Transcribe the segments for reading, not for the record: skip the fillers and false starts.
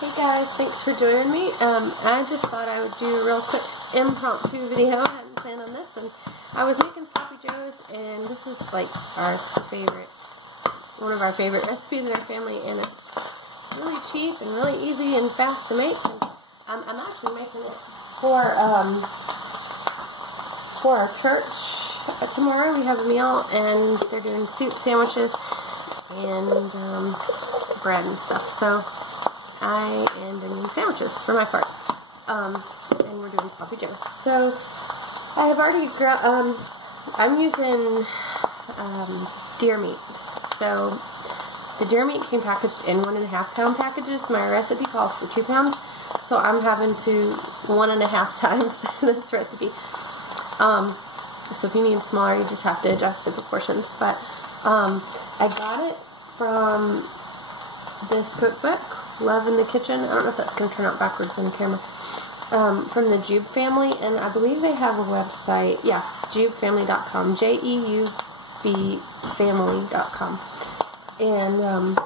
Hey guys, thanks for joining me. I just thought I would do a real quick impromptu video. I hadn't planned on this, and I was making Sloppy Joes, and this is like one of our favorite recipes in our family, and it's really cheap and really easy and fast to make. And I'm actually making it for our church tomorrow. We have a meal, and they're doing soup, sandwiches, and bread and stuff. So I am doing sandwiches for my part, and we're doing Sloppy Joes. So I have already I'm using deer meat. So the deer meat came packaged in 1.5 pound packages. My recipe calls for 2 pounds, so I'm having to 1.5 times this recipe. So if you need smaller, you just have to adjust the proportions. But I got it from this cookbook, Love in the Kitchen. I don't know if that's going to turn out backwards on the camera. From the Jube family, and I believe they have a website. Yeah, jubefamily.com. JEUB family.com. And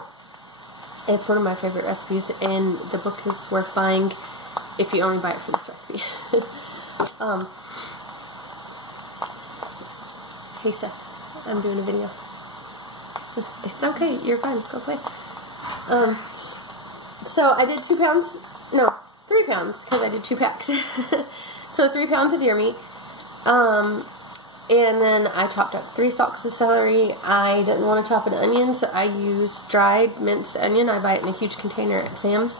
it's one of my favorite recipes, and the book is worth buying if you only buy it for this recipe. Hey Seth, I'm doing a video. It's okay, you're fine, go play. So I did 2 pounds, no, 3 pounds, because I did 2 packs. So 3 pounds of deer meat. And then I chopped up 3 stalks of celery. I didn't want to chop an onion, so I used dried minced onion. I buy it in a huge container at Sam's.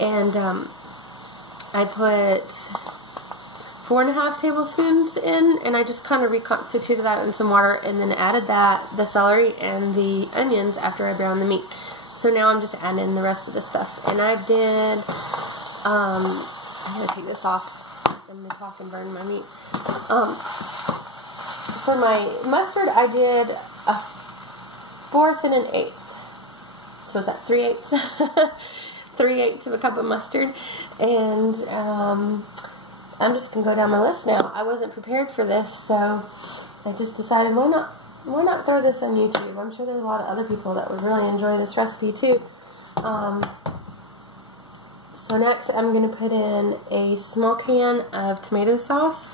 And I put 4.5 tablespoons in, and I just kind of reconstituted that in some water, and then added the celery and the onions after I browned the meat. So now I'm just adding in the rest of the stuff. And I did, I'm going to take this off. I'm going to talk and burn my meat. For my mustard, I did a 1/4 and an 1/8. So is that 3/8? 3/8 of a cup of mustard. And I'm just going to go down my list now. I wasn't prepared for this, so I just decided, why not throw this on YouTube? I'm sure there's a lot of other people that would really enjoy this recipe too. So next I'm going to put in a small can of tomato sauce,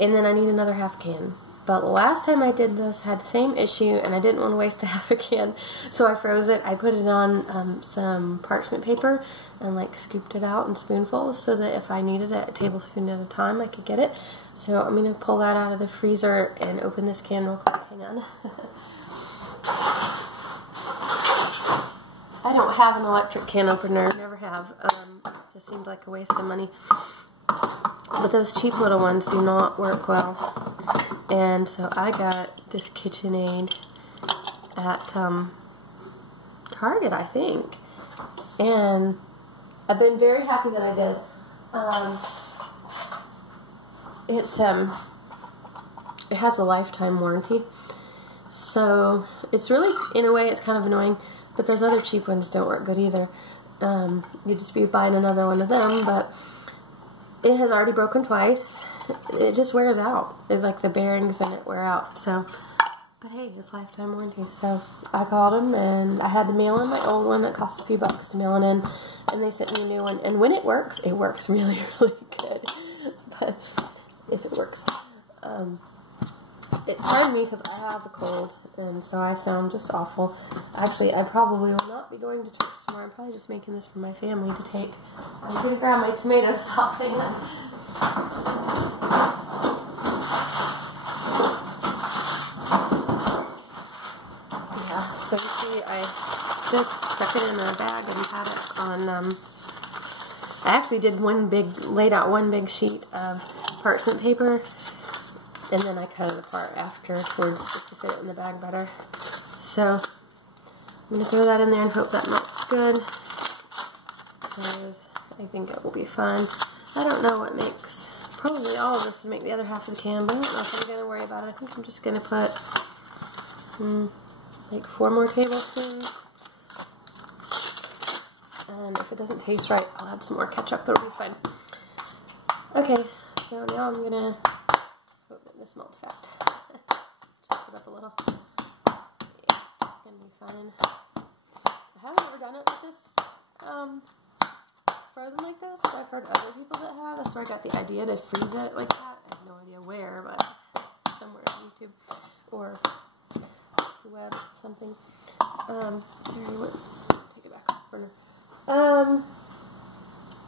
and then I need another half can. But last time I did this, I had the same issue, and I didn't want to waste a half a can, so I froze it. I put it on some parchment paper and like scooped it out in spoonfuls so that if I needed it a tablespoon at a time, I could get it. So I'm going to pull that out of the freezer and open this can real quick. Hang on. I don't have an electric can opener, never have. Just seemed like a waste of money. But those cheap little ones do not work well. And so I got this KitchenAid at Target, I think. And I've been very happy that I did. It has a lifetime warranty. So it's really, in a way, it's kind of annoying. But those other cheap ones don't work good either. You'd just be buying another one of them, but it has already broken twice. It just wears out. It's like the bearings in it wear out. So, but hey, it's lifetime warranty. So I called them, and I had to mail in my old one that cost a few bucks to mail it in, and they sent me a new one. And when it works really, really good. But if it works, pardon me because I have a cold, and so I sound just awful. Actually, I probably will not be going to church tomorrow. I'm probably just making this for my family to take. I'm going to grab my tomato sauce again. Yeah, so you see, I just stuck it in a bag and had it on, I actually did laid out one big sheet of parchment paper, and then I cut it apart afterwards just to fit it in the bag better. So I'm going to throw that in there and hope that melts good, because I think it will be fine. I don't know what makes, probably all of this to make the other half of the can, but I don't know if I'm going to worry about it. I think I'm just going to put like 4 more tablespoons. And if it doesn't taste right, I'll add some more ketchup, but it'll be fine. Okay, so now I'm going to, oh, this melts fast. Chop it up a little. Yeah, it's going to be fine. I haven't ever done it with this frozen like this. I've heard other people that have. That's where I got the idea to freeze it like that. I have no idea where, but somewhere on YouTube or the web, something. Take it back off the burner.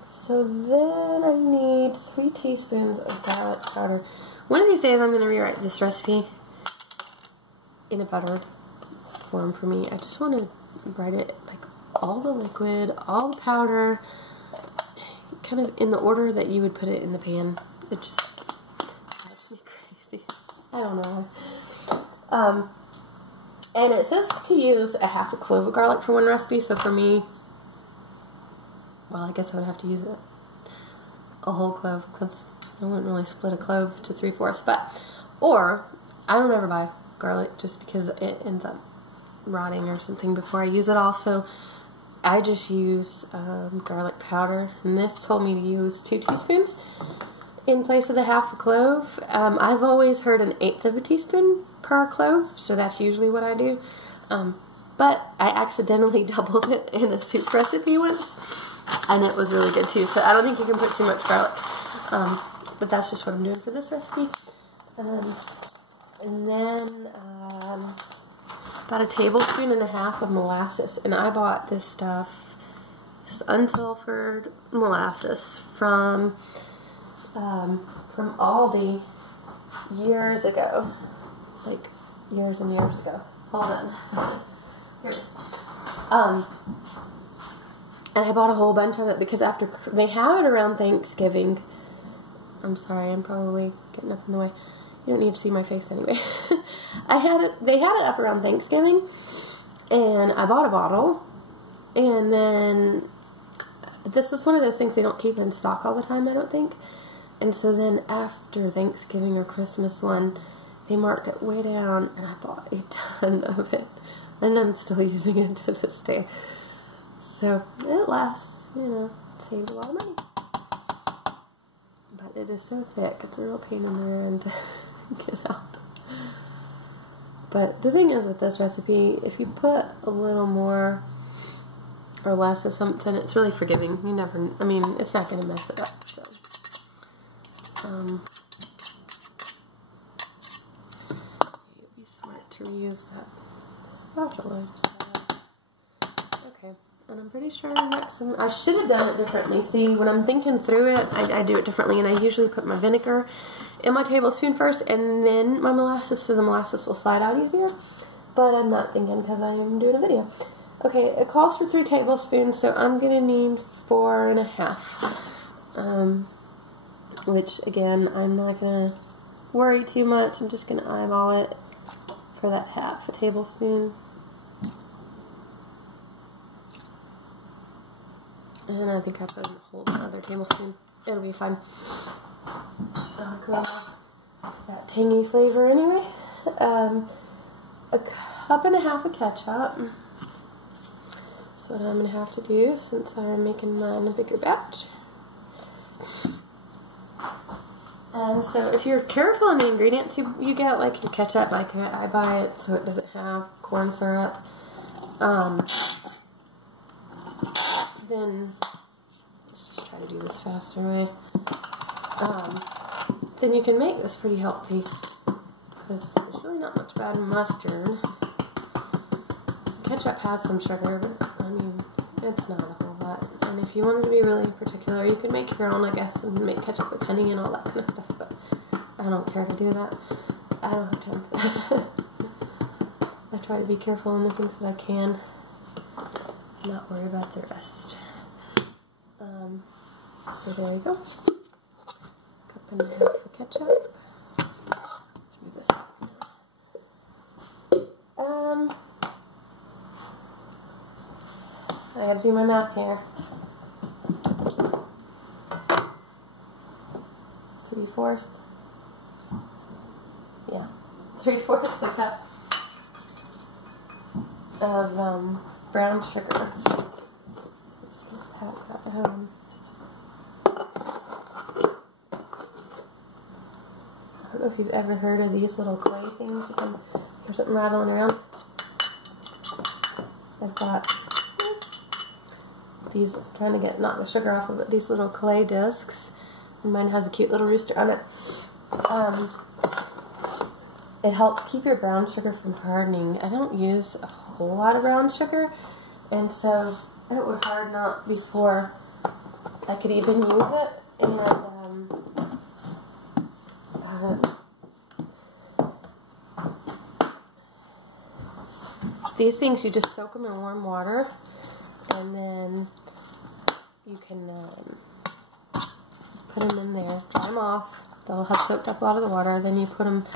So then I need 3 teaspoons of garlic powder. One of these days I'm going to rewrite this recipe in a better form for me. I just want to write it like all the liquid, all the powder, kind of in the order that you would put it in the pan. It just drives me crazy. I don't know. And it says to use a half a clove of garlic for one recipe, so for me, well, I guess I would have to use a whole clove, because I wouldn't really split a clove to 3/4, but, or, I don't ever buy garlic just because it ends up rotting or something before I use it all, so I just use garlic powder, and this told me to use 2 teaspoons in place of the half a clove. I've always heard 1/8 of a teaspoon per clove, so that's usually what I do, but I accidentally doubled it in a soup recipe once, and it was really good too, so I don't think you can put too much garlic, but that's just what I'm doing for this recipe. And then about 1.5 tablespoons of molasses, and I bought this stuff, this unsulfured molasses from Aldi years ago, like years and years ago. Hold on, here it is. And I bought a whole bunch of it because after they have it around Thanksgiving. I'm sorry, I'm probably getting up in the way. You don't need to see my face anyway. They had it up around Thanksgiving, and I bought a bottle, and then this is one of those things they don't keep in stock all the time, I don't think. And so then after Thanksgiving or Christmas one, they marked it way down, and I bought a ton of it, and I'm still using it to this day. So it lasts, you know, saves a lot of money. But it is so thick, it's a real pain in the rear end to get out. But the thing is with this recipe, if you put a little more or less of something, it's really forgiving. You never, I mean, it's not going to mess it up. So, it'd be smart to reuse that spatula. Okay. And I'm pretty sure I got some, I should have done it differently. See, when I'm thinking through it, I do it differently, and I usually put my vinegar in my tablespoon first, and then my molasses, so the molasses will slide out easier. But I'm not thinking because I'm doing a video. Okay, it calls for 3 tablespoons, so I'm going to need 4.5. Which, again, I'm not going to worry too much. I'm just going to eyeball it for that half a tablespoon. And I think I put in a whole other tablespoon. It'll be fine. That tangy flavor anyway. 1.5 cups of ketchup. That's what I'm going to have to do since I'm making mine a bigger batch. And so if you're careful on the ingredients you get, like your ketchup, like I buy it so it doesn't have corn syrup. Then, let's just try to do this faster way, then you can make this pretty healthy, because there's really not much bad in mustard. Ketchup has some sugar, but I mean, it's not a whole lot. And if you wanted to be really particular, you could make your own, I guess, and make ketchup with honey and all that kind of stuff, but I don't care to do that. I don't have time for that. I try to be careful in the things that I can, not worry about the rest. So there you go. 1.5 cups of ketchup. Let's move this up. I gotta do my math here. 3/4. Yeah, 3/4 a cup of brown sugar. Just gonna pat that down. I don't know if you've ever heard of these little clay things. You can hear something rattling around. I've got these, I'm trying to get, not the sugar off of it, these little clay discs. And mine has a cute little rooster on it. It helps keep your brown sugar from hardening. I don't use a whole lot of brown sugar, and so it would harden out before I could even use it. And these things, you just soak them in warm water, and then you can put them in there, dry them off. They'll have soaked up a lot of the water. Then you put them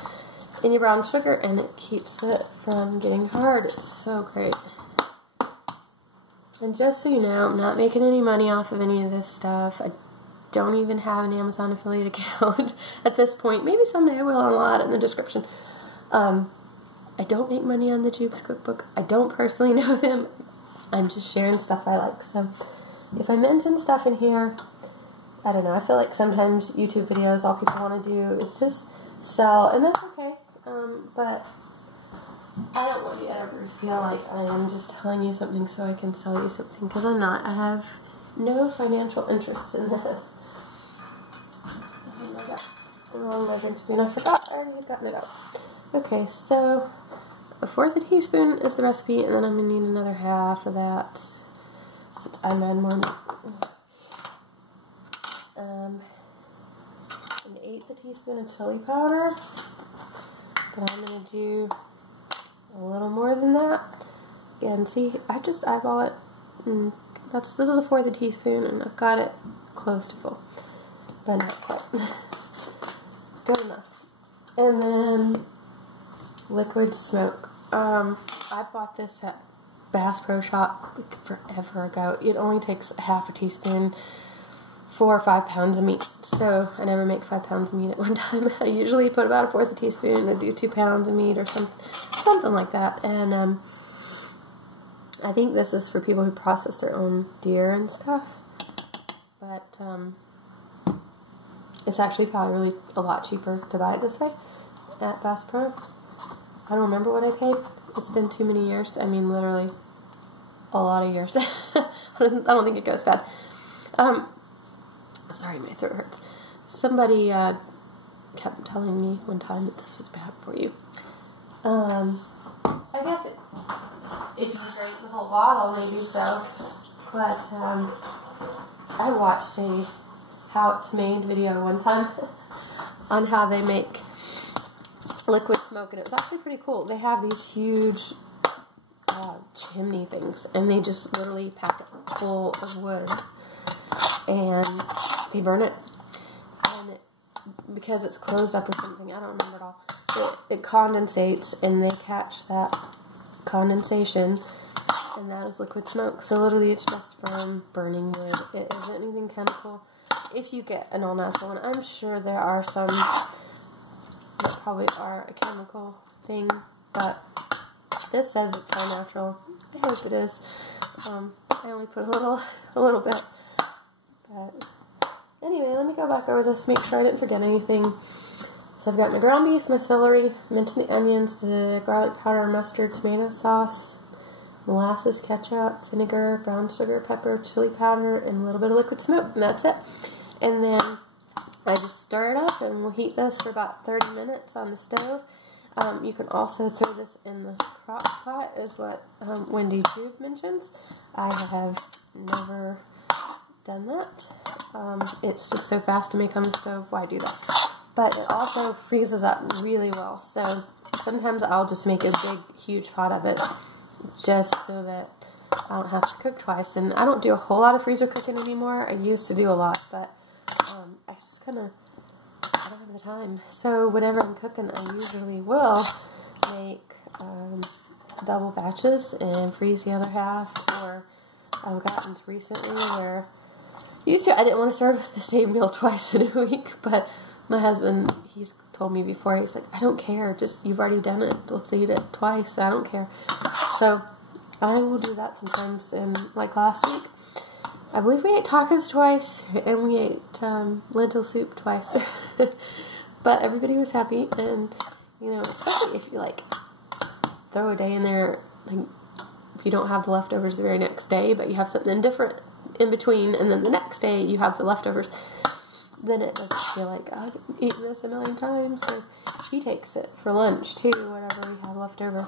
in your brown sugar, and it keeps it from getting hard. It's so great. And just so you know, I'm not making any money off of any of this stuff. I don't even have an Amazon affiliate account at this point. Maybe someday I will, and I'll add it in the description. I don't make money on the Jubes cookbook. I don't personally know them. I'm just sharing stuff I like. So if I mention stuff in here, I don't know. I feel like sometimes YouTube videos, all people want to do is just sell, and that's okay. But I don't want you to ever feel like I am just telling you something so I can sell you something, because I'm not. I have no financial interest in this. Oh my God. The wrong measuring spoon. I forgot. I already had gotten it out. Okay, so 1/4 teaspoon is the recipe, and then I'm going to need another half of that since I'm adding more. 1/8 teaspoon of chili powder, but I'm going to do a little more than that. Again, see, I just eyeball it, and this is 1/4 teaspoon, and I've got it close to full, but not quite. Good enough. And then liquid smoke. I bought this at Bass Pro Shop like forever ago. It only takes 1/2 teaspoon, 4 or 5 pounds of meat. So I never make 5 pounds of meat at one time. I usually put about 1/4 teaspoon to do 2 pounds of meat or something like that. And I think this is for people who process their own deer and stuff. But it's actually probably really a lot cheaper to buy it this way at Bass Pro. I don't remember what I paid. It's been too many years. I mean, literally a lot of years. I don't think it goes bad. Sorry, my throat hurts. Somebody kept telling me one time that this was bad for you. I guess if you drink the whole bottle, maybe so. But I watched a how it's made video one time on how they make liquid smoke, and it was actually pretty cool. They have these huge chimney things, and they just literally pack it full of wood, and they burn it, and because it's closed up or something, I don't remember at all, it condensates, and they catch that condensation, and that is liquid smoke. So literally it's just from burning wood. It isn't anything chemical. If you get an all-natural one, I'm sure there are some that probably are a chemical thing, but this says it's all natural. I hope it is. I only put a little bit. But anyway, let me go back over this, make sure I didn't forget anything. So I've got my ground beef, my celery, minced the onions, the garlic powder, mustard, tomato sauce, molasses, ketchup, vinegar, brown sugar, pepper, chili powder, and a little bit of liquid smoke, and that's it. And then I just stir it up, and we'll heat this for about 30 minutes on the stove. You can also throw this in the crock pot, is what Wendy Jube mentions. I have never done that. It's just so fast to make on the stove. Why do that? But it also freezes up really well. So sometimes I'll just make a big, huge pot of it just so that I don't have to cook twice. And I don't do a whole lot of freezer cooking anymore. I used to do a lot, but I just kind of, I don't have the time. So whenever I'm cooking, I usually will make double batches and freeze the other half. Or I've gotten to recently where used to I didn't want to serve the same meal twice in a week, but my husband, he's told me before, he's like, I don't care, just you've already done it, let's eat it twice, I don't care. So I will do that sometimes. And like last week, I believe we ate tacos twice, and we ate lentil soup twice. But everybody was happy, and you know, especially if you like throw a day in there, like if you don't have the leftovers the very next day, but you have something different in between, and then the next day you have the leftovers, then it doesn't feel like, oh, I've eaten this a million times. So he takes it for lunch too, whatever we have left over.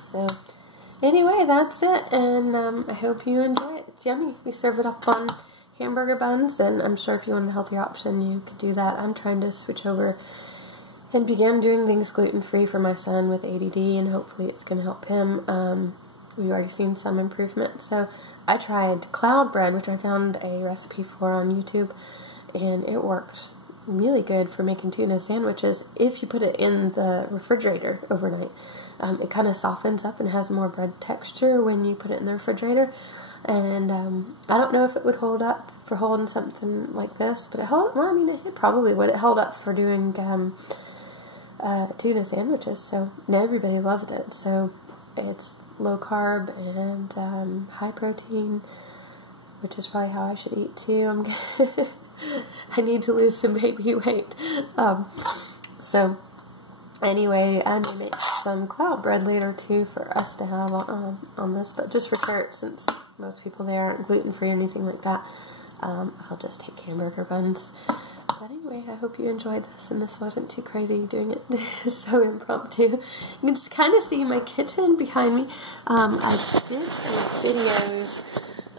So anyway, that's it, and I hope you enjoy it. It's yummy. We serve it up on hamburger buns, and I'm sure if you want a healthier option, you could do that. I'm trying to switch over and begin doing things gluten-free for my son with ADD, and hopefully it's going to help him. We've already seen some improvement. So I tried cloud bread, which I found a recipe for on YouTube, and it worked really good for making tuna sandwiches if you put it in the refrigerator overnight. It kind of softens up and has more bread texture when you put it in the refrigerator. And I don't know if it would hold up for holding something like this, but it held, well, I mean, it probably would. It held up for doing tuna sandwiches, so everybody loved it. So it's low carb and high protein, which is probably how I should eat too. I need to lose some baby weight. So anyway, I may make some cloud bread later too for us to have on this, but just for church, since most people there aren't gluten-free or anything like that, I'll just take hamburger buns. But anyway, I hope you enjoyed this, and this wasn't too crazy doing it so impromptu. You can just kind of see my kitchen behind me. I did some videos.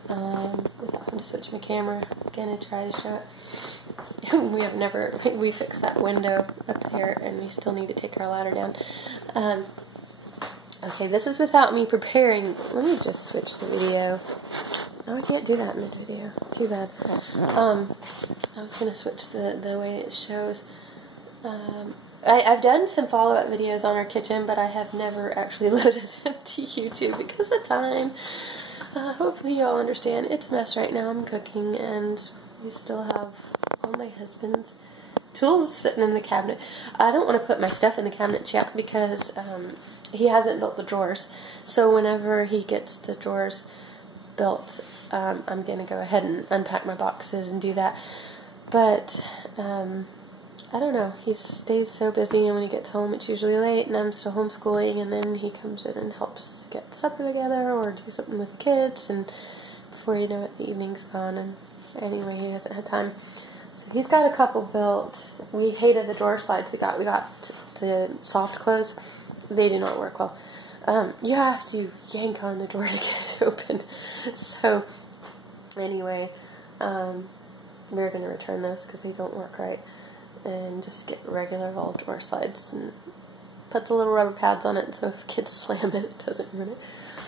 I'm going to switch my camera again and try to show it. We fixed that window up there, and we still need to take our ladder down. Okay, this is without me preparing. Let me just switch the video. Oh, I can't do that mid-video. Too bad. I was going to switch the way it shows. I've done some follow-up videos on our kitchen, but I have never actually loaded them to YouTube because of time. Hopefully y'all understand. It's a mess right now. I'm cooking, and we still have all my husband's tools sitting in the cabinet. I don't want to put my stuff in the cabinet yet because he hasn't built the drawers. So whenever he gets the drawers built, I'm going to go ahead and unpack my boxes and do that. But I don't know. He stays so busy, and when he gets home, it's usually late, and I'm still homeschooling, and then he comes in and helps get supper together or do something with the kids, and before you know it, the evening's gone, and anyway, he hasn't had time. So he's got a couple built. We hated the drawer slides we got. We got the soft close. They do not work well. You have to yank on the door to get it open. So anyway, we're going to return those because they don't work right, and just get regular old drawer slides and put the little rubber pads on it so if kids slam it, it doesn't ruin it.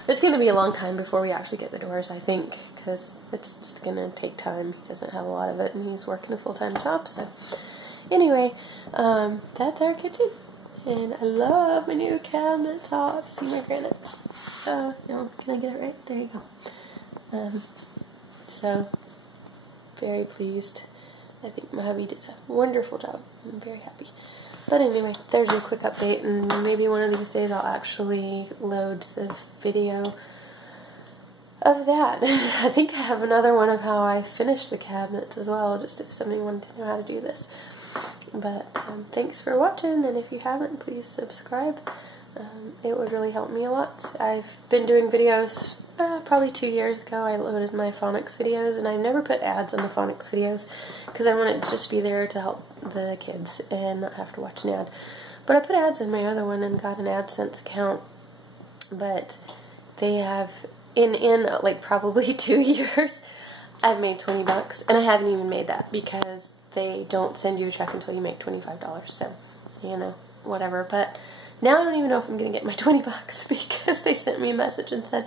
It's going to be a long time before we actually get the doors, I think, because it's just going to take time. He doesn't have a lot of it, and he's working a full-time job. So anyway, that's our kitchen, and I love my new cabinet tops. See my granite? No, can I get it right? There you go. So very pleased. I think my hubby did a wonderful job. I'm very happy. But anyway, there's a quick update, and maybe one of these days I'll actually load the video of that. I think I have another one of how I finished the cabinets as well, just if somebody wanted to know how to do this. But thanks for watching, and if you haven't, please subscribe. It would really help me a lot. I've been doing videos probably 2 years ago. I loaded my phonics videos, and I never put ads on the phonics videos because I wanted to just be there to help the kids and not have to watch an ad. But I put ads in my other one and got an AdSense account. But they have, in like probably 2 years, I've made $20, and I haven't even made that because they don't send you a check until you make $25. So, you know, whatever. But now I don't even know if I'm going to get my $20 because they sent me a message and said,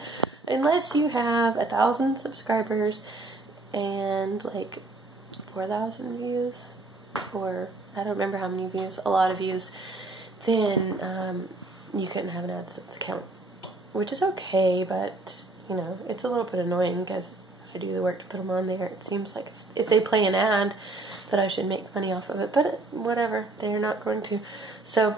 unless you have 1,000 subscribers and like 4,000 views, or I don't remember how many views, a lot of views, then you couldn't have an AdSense account, which is okay, but you know, it's a little bit annoying because I do the work to put them on there. It seems like if they play an ad that I should make money off of it, but whatever, they're not going to. So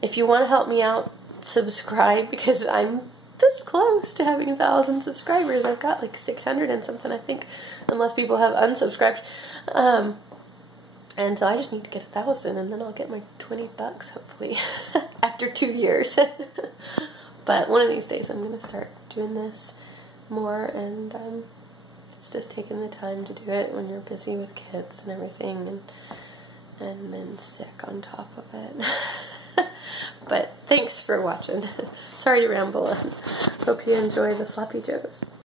if you want to help me out, subscribe, because I'm this close to having 1,000 subscribers. I've got like 600 and something, I think, unless people have unsubscribed. And so I just need to get 1,000, and then I'll get my $20, hopefully, after 2 years. But one of these days I'm going to start doing this more, and It's just taking the time to do it when you're busy with kids and everything, and then sick on top of it. But thanks for watching. Sorry to ramble on. Hope you enjoy the sloppy joes.